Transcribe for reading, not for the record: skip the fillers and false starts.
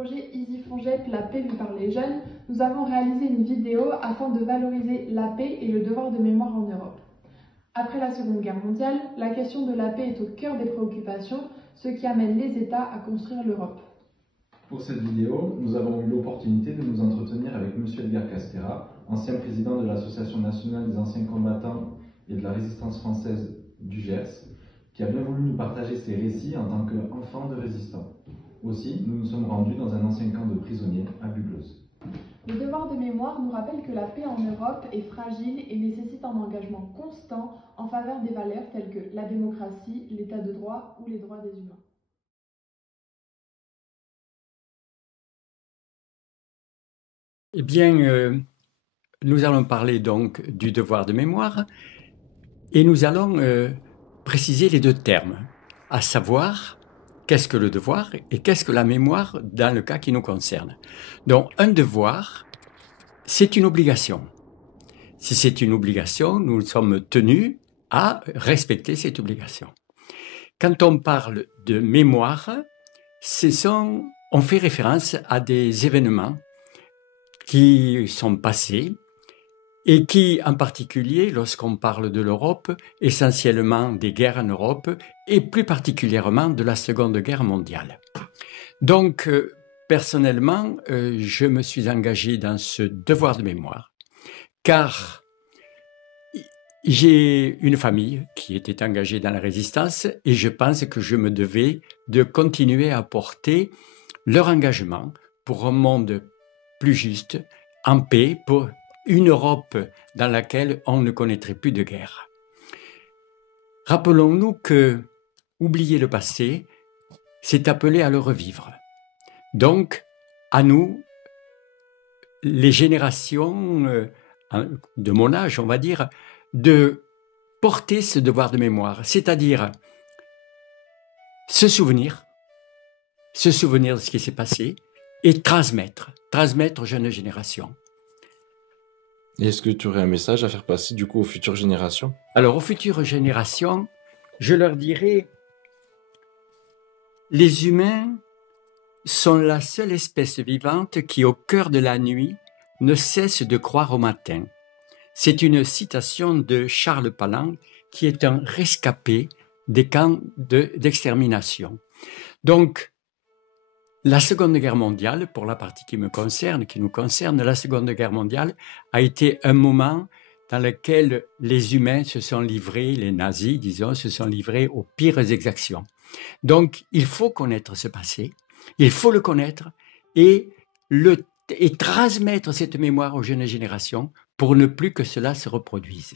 projet Easy Fongep, la paix vue par les jeunes, nous avons réalisé une vidéo afin de valoriser la paix et le devoir de mémoire en Europe. Après la Seconde Guerre mondiale, la question de la paix est au cœur des préoccupations, ce qui amène les États à construire l'Europe. Pour cette vidéo, nous avons eu l'opportunité de nous entretenir avec M. Edgar Castera, ancien président de l'Association nationale des anciens combattants et de la résistance française du Gers, qui a bien voulu nous partager ses récits en tant qu'enfant de résistant. Aussi, nous nous sommes rendus dans un ancien camp de prisonniers à Bugloz. Le devoir de mémoire nous rappelle que la paix en Europe est fragile et nécessite un engagement constant en faveur des valeurs telles que la démocratie, l'état de droit ou les droits des humains. Eh bien, nous allons parler donc du devoir de mémoire et nous allons préciser les deux termes, à savoir qu'est-ce que le devoir et qu'est-ce que la mémoire dans le cas qui nous concerne. Donc, un devoir, c'est une obligation. Si c'est une obligation, nous sommes tenus à respecter cette obligation. Quand on parle de mémoire, on fait référence à des événements qui sont passés et qui, en particulier, lorsqu'on parle de l'Europe, essentiellement des guerres en Europe et plus particulièrement de la Seconde Guerre mondiale. Donc, personnellement, je me suis engagé dans ce devoir de mémoire car j'ai une famille qui était engagée dans la résistance et je pense que je me devais de continuer à porter leur engagement pour un monde plus juste, en paix, pour une Europe dans laquelle on ne connaîtrait plus de guerre. Rappelons-nous que oublier le passé, c'est appeler à le revivre. Donc, à nous, les générations de mon âge, on va dire, de porter ce devoir de mémoire, c'est-à-dire se souvenir de ce qui s'est passé et transmettre aux jeunes générations. Et est-ce que tu aurais un message à faire passer du coup aux futures générations? Alors, aux futures générations, je leur dirais, les humains sont la seule espèce vivante qui, au cœur de la nuit, ne cesse de croire au matin. C'est une citation de Charles Palan, qui est un rescapé des camps d'extermination. Donc, la Seconde Guerre mondiale, pour la partie qui nous concerne, la Seconde Guerre mondiale a été un moment dans lequel les humains se sont livrés, les nazis, disons, se sont livrés aux pires exactions. Donc, il faut connaître ce passé, il faut le connaître et transmettre cette mémoire aux jeunes générations pour ne plus que cela se reproduise.